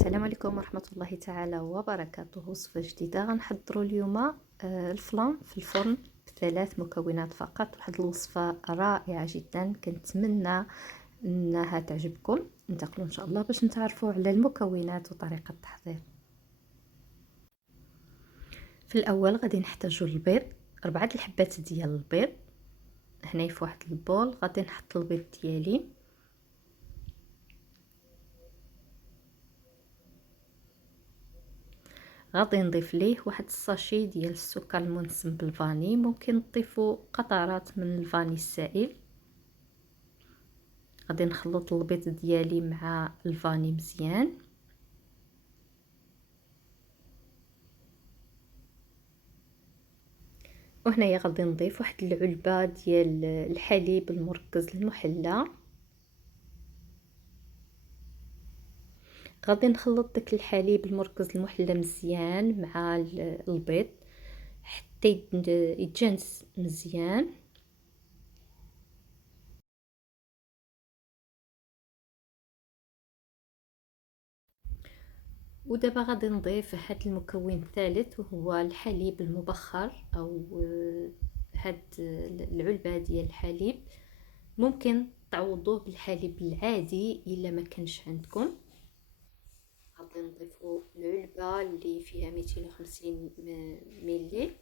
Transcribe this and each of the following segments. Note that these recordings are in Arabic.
السلام عليكم ورحمة الله تعالى وبركاته. وصفة جديدة غنحضروا اليوم الفلان في الفرن بثلاث مكونات فقط. واحد الوصفة رائعة جدا، كنتمنى انها تعجبكم. ننتقلوا ان شاء الله باش نتعرفوا على المكونات وطريقة التحضير. في الاول غادي نحتاجوا البيض، 4 الحبات ديال البيض. هنا في واحد البول غادي نحط البيض ديالي، غادي نضيف ليه واحد الساشي ديال السكر المنسم بالفاني، ممكن تضيفوا قطرات من الفاني السائل. غادي نخلط البيض ديالي مع الفاني مزيان. وهنايا غادي نضيف واحد العلبة ديال الحليب المركز المحلى. غادي نخلط داك الحليب المركز المحلى مزيان مع البيض حتى يتجانس مزيان. ودابا غادي نضيف هاد المكون الثالث وهو الحليب المبخر او هاد العلبة ديال الحليب. ممكن تعوضوه بالحليب العادي الا ما كانش عندكم. غادي نضيفوا العلبة اللي فيها 250 ملي.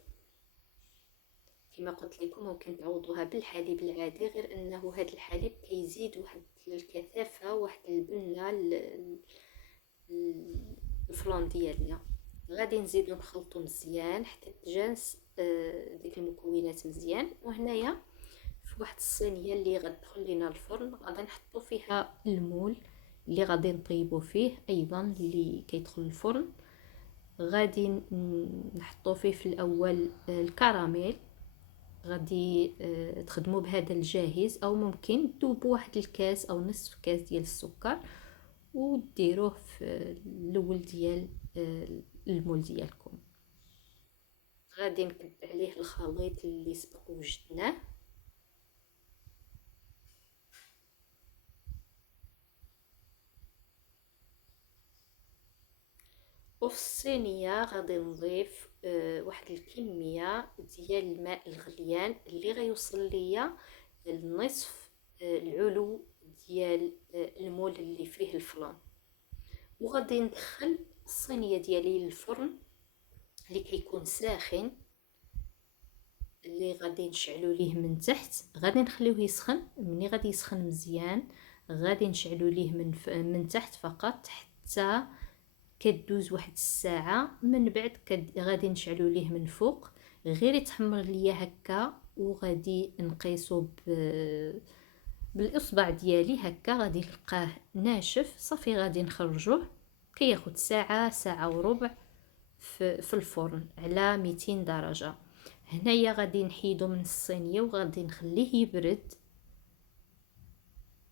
كما قلت لكم ممكن تعوضوها بالحليب العادي، غير انه هذا الحليب كيزيد واحد الكثافه، واحد البنه الفلان ديالنا. غادي نزيدو نخلطو مزيان حتى تجانس ديك المكونات مزيان. وهنايا في واحد الصينيه اللي غتدخل لينا الفرن غادي نحطو فيها المول اللي غادي نطيبو فيه ايضا اللي كيدخل الفرن. غادي نحطو فيه في الاول الكراميل. غادي تخدموا بهذا الجاهز او ممكن تذوبوا واحد الكاس او نصف كاس ديال السكر وديروه في الاول ديال المول ديالكم. غادي نكب عليه الخليط اللي سبق وجدناه. وفي الصينيه غادي نضيف واحد الكميه ديال الماء الغليان اللي غيوصل ليا النصف العلو ديال المول اللي فيه الفلان. وغادي ندخل الصينيه ديالي للفرن اللي كيكون ساخن، اللي غادي نشعلو ليه من تحت. غادي نخليوه يسخن. ملي غادي يسخن مزيان غادي نشعلو ليه من تحت فقط حتى كدوز واحد الساعه. من بعد غادي نشعلو ليه من فوق غير يتحمر ليا هكا. وغادي نقيسو بالاصبع ديالي هكا، غادي نلقاه ناشف صافي. غادي نخرجوه، كياخد ساعه ساعه وربع في الفرن على 200 درجه. هنايا غادي نحيدو من الصينيه وغادي نخليه يبرد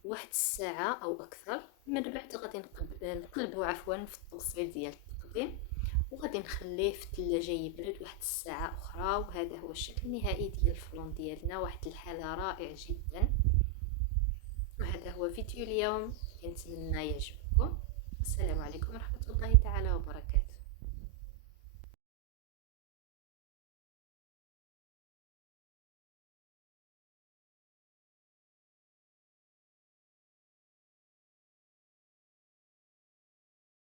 واحد الساعه او اكثر. من بعد غادي نقلبو عفوا في الطاسه ديال التقديم، وغادي نخليه في الثلاجه يبرد واحد الساعه اخرى. وهذا هو الشكل النهائي ديال الفلان ديالنا، واحد الحاله رائع جدا. وهذا هو فيديو اليوم، كنتمنى يعجبكم. السلام عليكم ورحمه الله تعالى وبركاته.